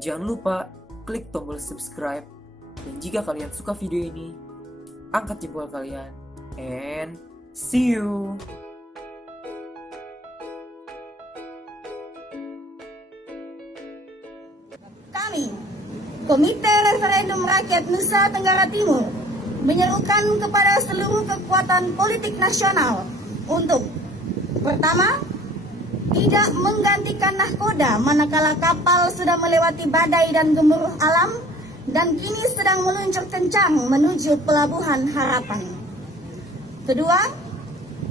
Jangan lupa klik tombol subscribe. Dan jika kalian suka video ini, angkat jempol kalian. And see you! Kami, Komite Referendum Rakyat Nusa Tenggara Timur, menyerukan kepada seluruh kekuatan politik nasional untuk: pertama, tidak menggantikan nahkoda manakala kapal sudah melewati badai dan gemuruh alam dan kini sedang meluncur kencang menuju Pelabuhan Harapan. Kedua,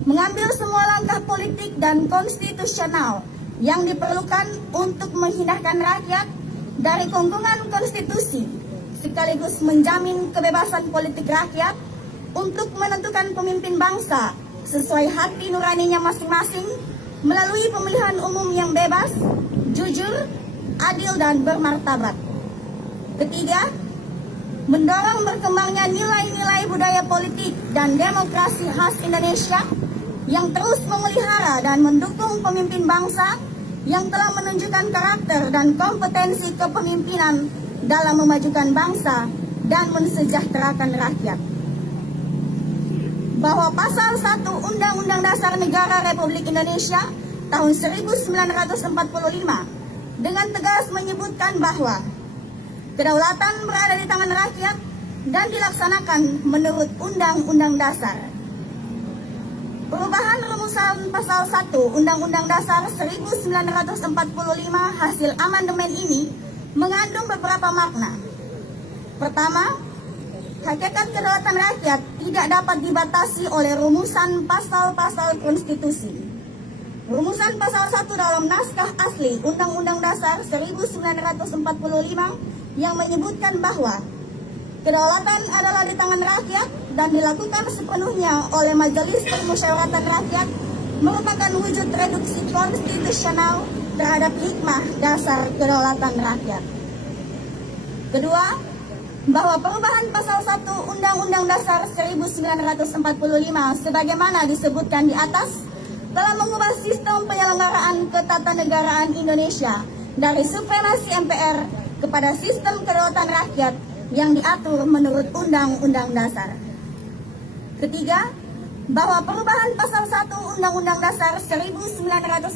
mengambil semua langkah politik dan konstitusional yang diperlukan untuk menghindahkan rakyat dari kongkongan konstitusi, sekaligus menjamin kebebasan politik rakyat untuk menentukan pemimpin bangsa sesuai hati nuraninya masing-masing melalui pemilihan umum yang bebas, jujur, adil, dan bermartabat. Ketiga, mendorong berkembangnya nilai-nilai budaya politik dan demokrasi khas Indonesia yang terus memelihara dan mendukung pemimpin bangsa yang telah menunjukkan karakter dan kompetensi kepemimpinan dalam memajukan bangsa dan mensejahterakan rakyat. Bahwa Pasal 1 Undang-Undang Dasar Negara Republik Indonesia tahun 1945 dengan tegas menyebutkan bahwa kedaulatan berada di tangan rakyat dan dilaksanakan menurut Undang-Undang Dasar. Perubahan rumusan Pasal 1 Undang-Undang Dasar 1945 hasil amandemen ini mengandung beberapa makna. Pertama, hakikat kedaulatan rakyat tidak dapat dibatasi oleh rumusan pasal-pasal konstitusi. Rumusan pasal 1 dalam naskah asli Undang-Undang Dasar 1945 yang menyebutkan bahwa kedaulatan adalah di tangan rakyat dan dilakukan sepenuhnya oleh Majelis Permusyawaratan Rakyat merupakan wujud reduksi konstitusional terhadap hikmah dasar kedaulatan rakyat. Kedua, bahwa perubahan pasal 1 Undang-Undang Dasar 1945 sebagaimana disebutkan di atas telah mengubah sistem penyelenggaraan ketatanegaraan Indonesia dari supremasi MPR kepada sistem kedaulatan rakyat yang diatur menurut Undang-Undang Dasar. Ketiga, bahwa perubahan pasal 1 Undang-Undang Dasar 1945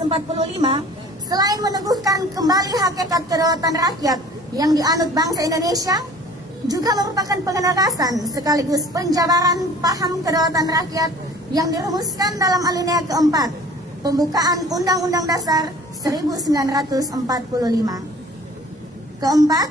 selain meneguhkan kembali hakikat kedaulatan rakyat yang dianut bangsa Indonesia, juga merupakan penegasan sekaligus penjabaran paham kedaulatan rakyat yang dirumuskan dalam alinea keempat pembukaan Undang-Undang Dasar 1945. Keempat,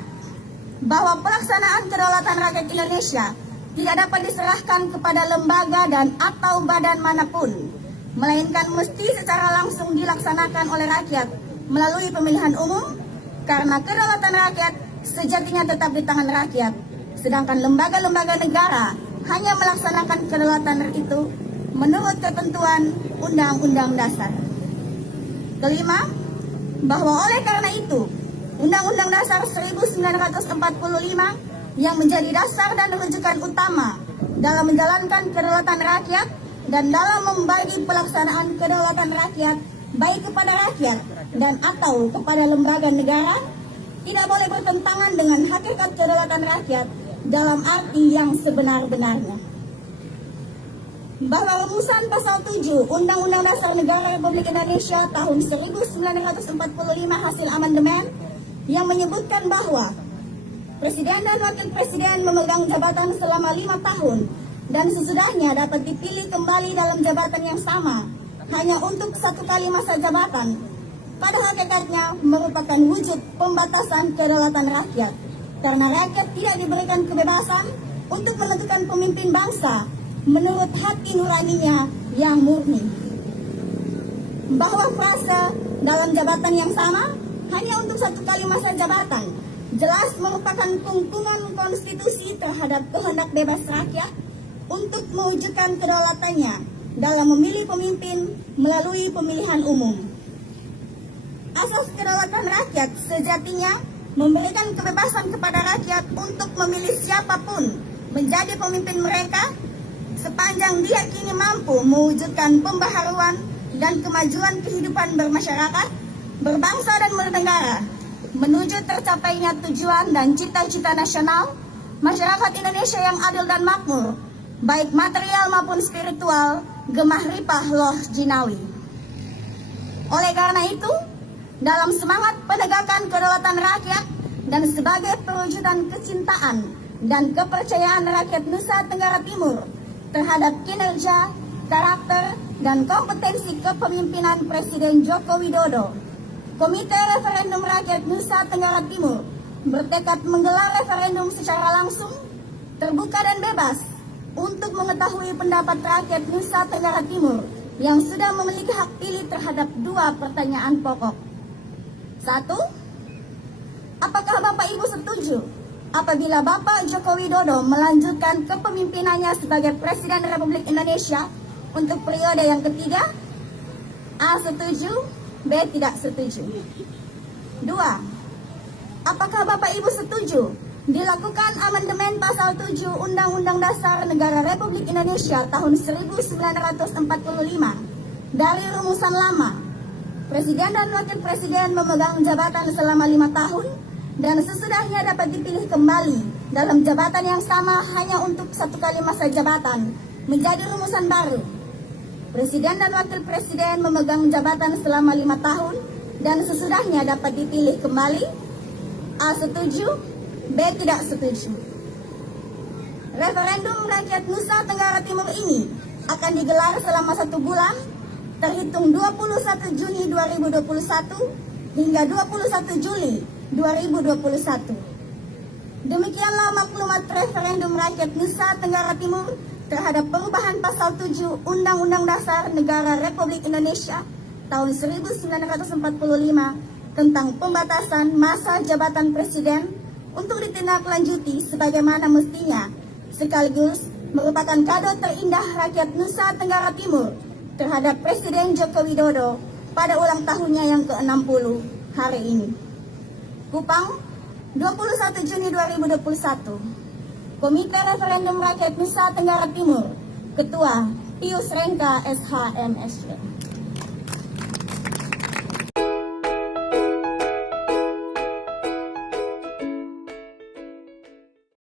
bahwa pelaksanaan kedaulatan rakyat Indonesia tidak dapat diserahkan kepada lembaga dan atau badan manapun, melainkan mesti secara langsung dilaksanakan oleh rakyat melalui pemilihan umum, karena kedaulatan rakyat sejatinya tetap di tangan rakyat, sedangkan lembaga-lembaga negara hanya melaksanakan kedaulatan itu menurut ketentuan Undang-Undang Dasar. Kelima, bahwa oleh karena itu, Undang-Undang Dasar 1945 yang menjadi dasar dan rujukan utama dalam menjalankan kedaulatan rakyat dan dalam membagi pelaksanaan kedaulatan rakyat baik kepada rakyat dan atau kepada lembaga negara tidak boleh bertentangan dengan hakikat kedaulatan rakyat dalam arti yang sebenar-benarnya. Bahwa rumusan pasal 7 Undang-Undang Dasar Negara Republik Indonesia tahun 1945 hasil amandemen yang menyebutkan bahwa Presiden dan Wakil Presiden memegang jabatan selama 5 tahun dan sesudahnya dapat dipilih kembali dalam jabatan yang sama hanya untuk 1 kali masa jabatan, pada hakikatnya merupakan wujud pembatasan kedaulatan rakyat, karena rakyat tidak diberikan kebebasan untuk menentukan pemimpin bangsa menurut hati nuraninya yang murni. Bahwa frase dalam jabatan yang sama hanya untuk 1 kali masa jabatan jelas merupakan kungkungan konstitusi terhadap kehendak bebas rakyat untuk mewujudkan kedaulatannya dalam memilih pemimpin melalui pemilihan umum. Asas kedaulatan rakyat sejatinya memberikan kebebasan kepada rakyat untuk memilih siapapun menjadi pemimpin mereka sepanjang dia kini mampu mewujudkan pembaharuan dan kemajuan kehidupan bermasyarakat, berbangsa dan bernegara menuju tercapainya tujuan dan cita-cita nasional masyarakat Indonesia yang adil dan makmur, baik material maupun spiritual, gemah ripah loh jinawi. Oleh karena itu, dalam semangat penegakan kedaulatan rakyat dan sebagai perwujudan kecintaan dan kepercayaan rakyat Nusa Tenggara Timur terhadap kinerja, karakter, dan kompetensi kepemimpinan Presiden Joko Widodo, Komite Referendum Rakyat Nusa Tenggara Timur bertekad menggelar referendum secara langsung, terbuka dan bebas untuk mengetahui pendapat rakyat Nusa Tenggara Timur yang sudah memiliki hak pilih terhadap 2 pertanyaan pokok. 1. Apakah Bapak Ibu setuju apabila Bapak Joko Widodo melanjutkan kepemimpinannya sebagai Presiden Republik Indonesia untuk periode yang ketiga? A. Setuju, B. Tidak setuju. 2. Apakah Bapak Ibu setuju dilakukan amandemen pasal 7 Undang-Undang Dasar Negara Republik Indonesia tahun 1945 dari rumusan lama, Presiden dan Wakil Presiden memegang jabatan selama 5 tahun dan sesudahnya dapat dipilih kembali dalam jabatan yang sama hanya untuk 1 kali masa jabatan menjadi rumusan baru. Presiden dan Wakil Presiden memegang jabatan selama 5 tahun dan sesudahnya dapat dipilih kembali. A. Setuju, B. Tidak setuju. Referendum rakyat Nusa Tenggara Timur ini akan digelar selama 1 bulan, terhitung 21 Juni 2021 hingga 21 Juli 2021. Demikianlah maklumat referendum rakyat Nusa Tenggara Timur terhadap perubahan pasal 7 Undang-Undang Dasar Negara Republik Indonesia tahun 1945 tentang pembatasan masa jabatan presiden untuk ditindaklanjuti sebagaimana mestinya, sekaligus merupakan kado terindah rakyat Nusa Tenggara Timur terhadap Presiden Joko Widodo pada ulang tahunnya yang ke-60 hari ini. Kupang, 21 Juni 2021. Komite Referendum Rakyat Nusa Tenggara Timur, Ketua Pius Rengka, SH, MSc.